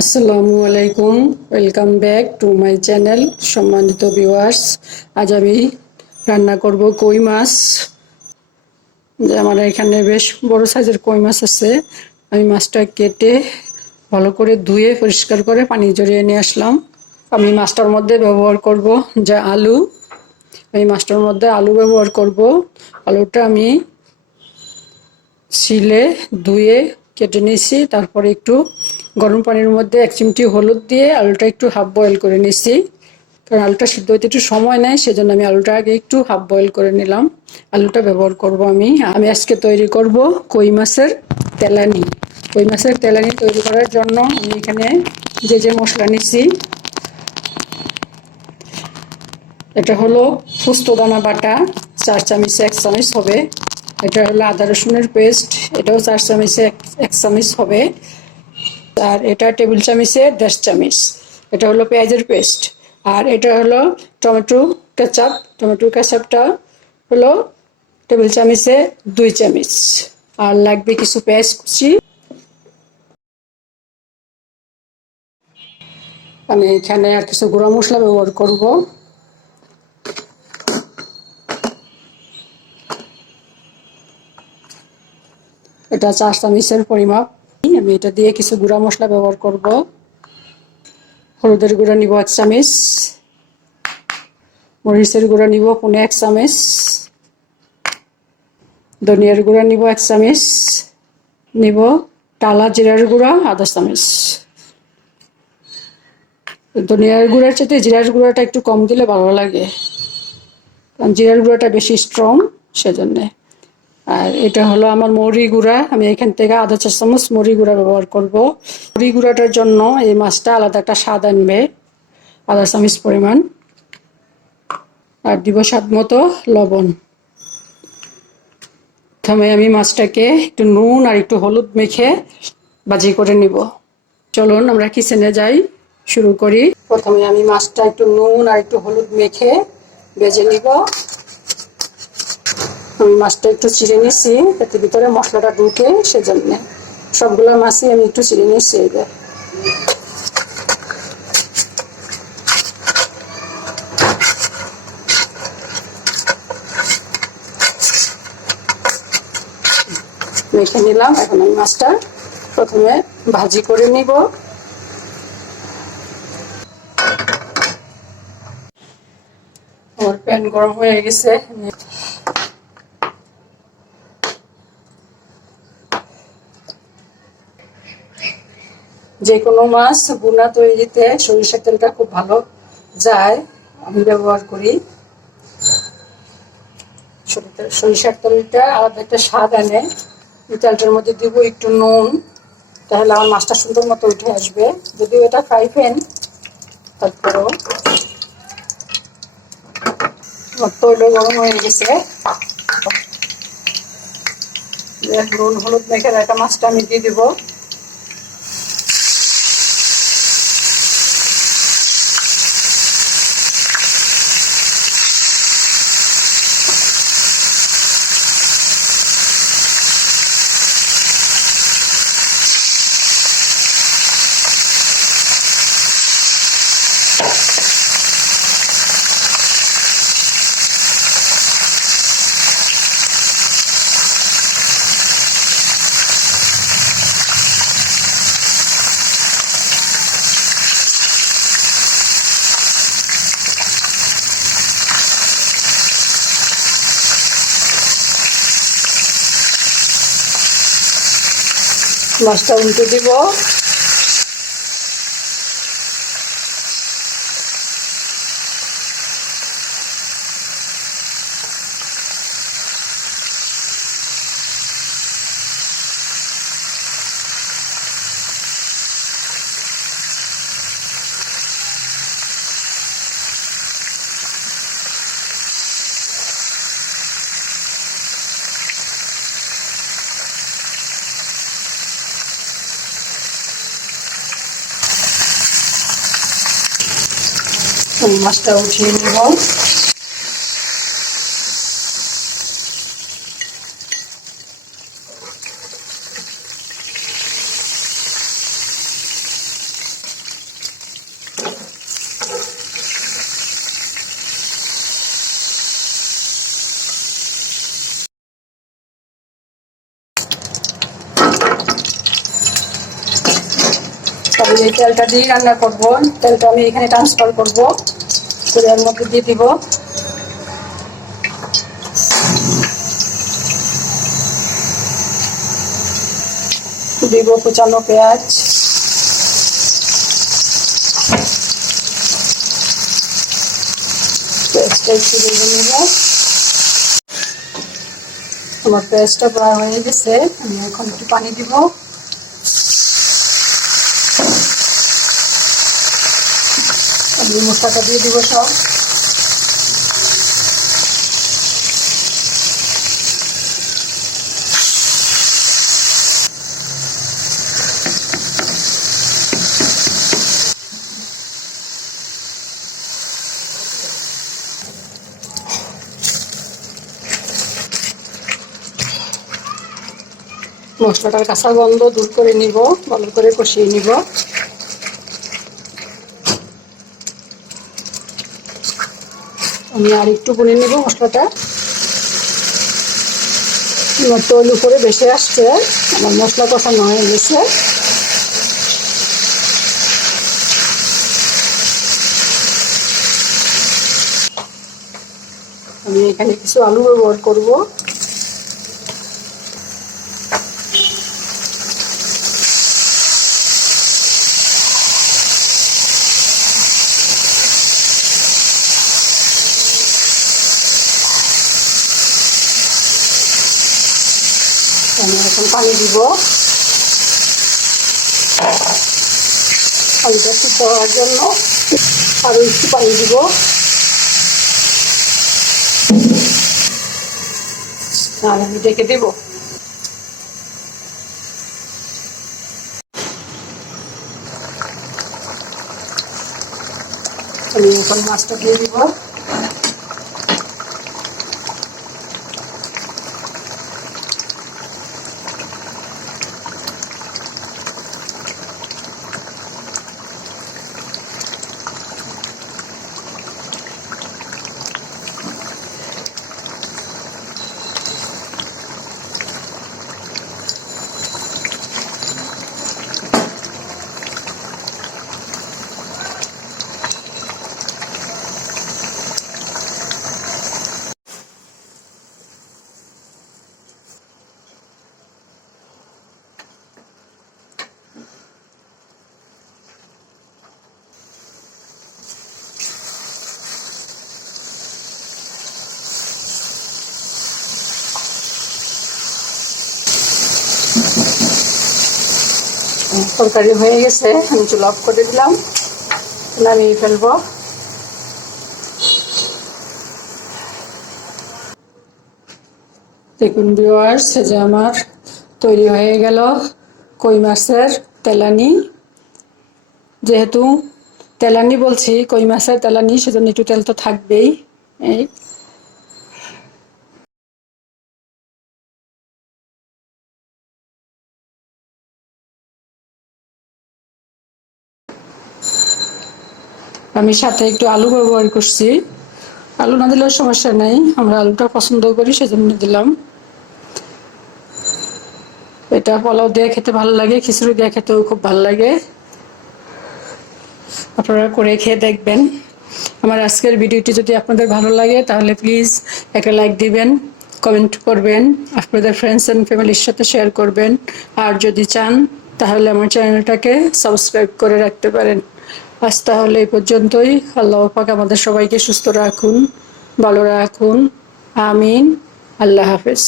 আসসালামু আলাইকুম। Welcome back to my channel সম্মানিত ভিউয়ার্স আজ আমি রান্না করব কই মাছ। যে আমার এখানে বেশ বড় সাইজের কই মাছ আছে। আমি মাছটা কেটে ভালো করে ধুয়ে, পরিষ্কার করে পানি জড়িয়ে নিয়ে আসলাম। আমি মাছটার মধ্যে ব্যবহার করব যা আলু। আমি মাছটার মধ্যে আলু ব্যবহার করব। আলুটা আমি শিলে ধুয়ে কেটে নিয়েছি। তারপরে একটু গরম পানির মধ্যে এক চিমটি হলুদ দিয়ে আলুটা একটু হাফ বয়েল করে নিয়েছি কারণ আলুটা সিদ্ধ হইতে একটু সময় নেয়, সেজন্য আমি আলুটা আগে একটু হাফ বয়েল করে নিলাম। আলুটা ব্যবহার করব আমি। আমি আজকে তৈরি করব কই মাছের তেলানি। কই মাছের তেলানি তৈরি করার জন্য আমি এখানে যে যে মশলা নিচ্ছি এটা হলো ফুস্তদানা বাটা, চার চামচ, এক চামচ হবে। এটা হলো আদা রসুনের পেস্ট এটাও চার চামচে এক চামচ হবে। আর এটা টেবিল চামচে দেড় চামিচ। এটা হলো পেঁয়াজের পেস্ট। আর এটা হলো টমেটো কেচাপ। টমেটো কেচাপটা হলো টেবিল চামচে দুই চামিচ। আর লাগবে কিছু পেঁয়াজ কুচি। আমি এখানে আর কিছু গুঁড়া মশলা ব্যবহার করব। এটা চার চামচের পরিমাপ। আমি এটা দিয়ে কিছু গুঁড়া মশলা ব্যবহার করব। হলুদের গুঁড়া নিব এক চামচ। মরিচের গুঁড়া নিব পনে এক চামচ। ধনিয়ার গুঁড়া নিব এক চামচ। নিব টালা জিরার গুঁড়া আধা চামচ। ধনিয়ার গুঁড়ার চাইতে জিরার গুঁড়াটা একটু কম দিলে ভালো লাগে। কারণ জিরার গুঁড়াটা বেশি স্ট্রং সেজন্যে। আর এটা হলো আমার মরি গুঁড়া। আমি এখান থেকে আধা চা চামচ মরি গুঁড়া ব্যবহার করব। মরি গুঁড়াটার জন্য এই মাছটা আলাদা একটা স্বাদ আনবে, আধা চামচ পরিমাণ। আর দিব স্বাদ মতো লবণ। প্রথমে আমি মাছটাকে একটু নুন আর একটু হলুদ মেখে বাজি করে নিব। চলুন আমরা কিচেনে যাই, শুরু করি। প্রথমে আমি মাছটা একটু নুন আর একটু হলুদ মেখে ভেজে নিব। মাছটা একটু চিড়ে নিচ্ছি যাতে ভিতরে মশলাটা ঢুকে সেজন্য। সবগুলো মাছই আমি একটু চিড়ে নিচ্ছি এবার। মেখে নিলাম, এখন আমি মাছটা প্রথমে ভাজি করে নিব। আমার প্যান গরম হয়ে গেছে। যে কোনো মাছ বুনা তৈরিতে সরিষার তেলটা খুব ভালো যায়, আমি ব্যবহার করি। সরিষার তেলটা আলাদা একটা স্বাদ আনে। এই তেলটার মধ্যে দিব একটু নুন, তাহলে আমার মাছটা সুন্দর মতো উঠে আসবে। যদিও এটা ফ্রাই আমার তৈল গরম হয়ে গেছে। নুন, হলুদ মেখে রাখা মাছটা আমি দিয়ে দিব। মাছটা উল্টে দিব। শোল মাছটা উঠিয়ে নেব তবে এই তেলটা দিয়ে রান্না করব তেলটা আমি এখানে ট্রান্সফার করব করে এর মধ্যে দিয়ে দিব। দিব কুচানো পেঁয়াজ। আমার পেঁয়াজটা প্রায় হয়ে গেছে, আমি এখন একটু পানি দিব। আমি মশলাটা দিয়ে দিব সব। মশলাটার কাঁচা গন্ধ দূর করে নিব, ভালো করে কষিয়ে নিব। আমি আর একটু বলে নেব মশলাটা। তৈল উপরে বেশি আসছে, আমার মশলা কষা নয় গেছে। আমি এখানে কিছু আলু ব্যবহার করব। আমি এখন পানি দিব। পানিটা সিদ্ধ হওয়ার জন্য আরও একটু পানি দিব। আর আমি ডেকে দেব। আমি এখন মাছটা দিয়ে দিব। তরকারি হয়ে গেছে, আমি চুল অফ করে দিলাম। নামিয়ে ফেলব। দেখুন ভিওয়ার্স যে আমার তৈরি হয়ে গেল কই মাছের তেলানি। যেহেতু তেলানি বলছি, কই মাছের তেলানি, সেজন্য একটু তেল তো থাকবেই। এই আমি সাথে একটু আলু ব্যবহার করছি। আলু না দিলেও সমস্যা নেই, আমরা আলুটা পছন্দ করি, সেজন্য দিলাম। এটা পোলাও দিয়ে খেতে ভালো লাগে, খিচুড়ি দিয়ে খেতেও খুব ভালো লাগে। আপনারা করে খেয়ে দেখবেন। আমার আজকের ভিডিওটি যদি আপনাদের ভালো লাগে, তাহলে প্লিজ একটা লাইক দিবেন, কমেন্ট করবেন, আপনাদের ফ্রেন্ডস অ্যান্ড ফ্যামিলির সাথে শেয়ার করবেন। আর যদি চান, তাহলে আমার চ্যানেলটাকে সাবস্ক্রাইব করে রাখতে পারেন। আজ তাহলে এই পর্যন্তই। আল্লাহ পাক আমাদের সবাইকে সুস্থ রাখুন, ভালো রাখুন। আমিন। আল্লাহ হাফেজ।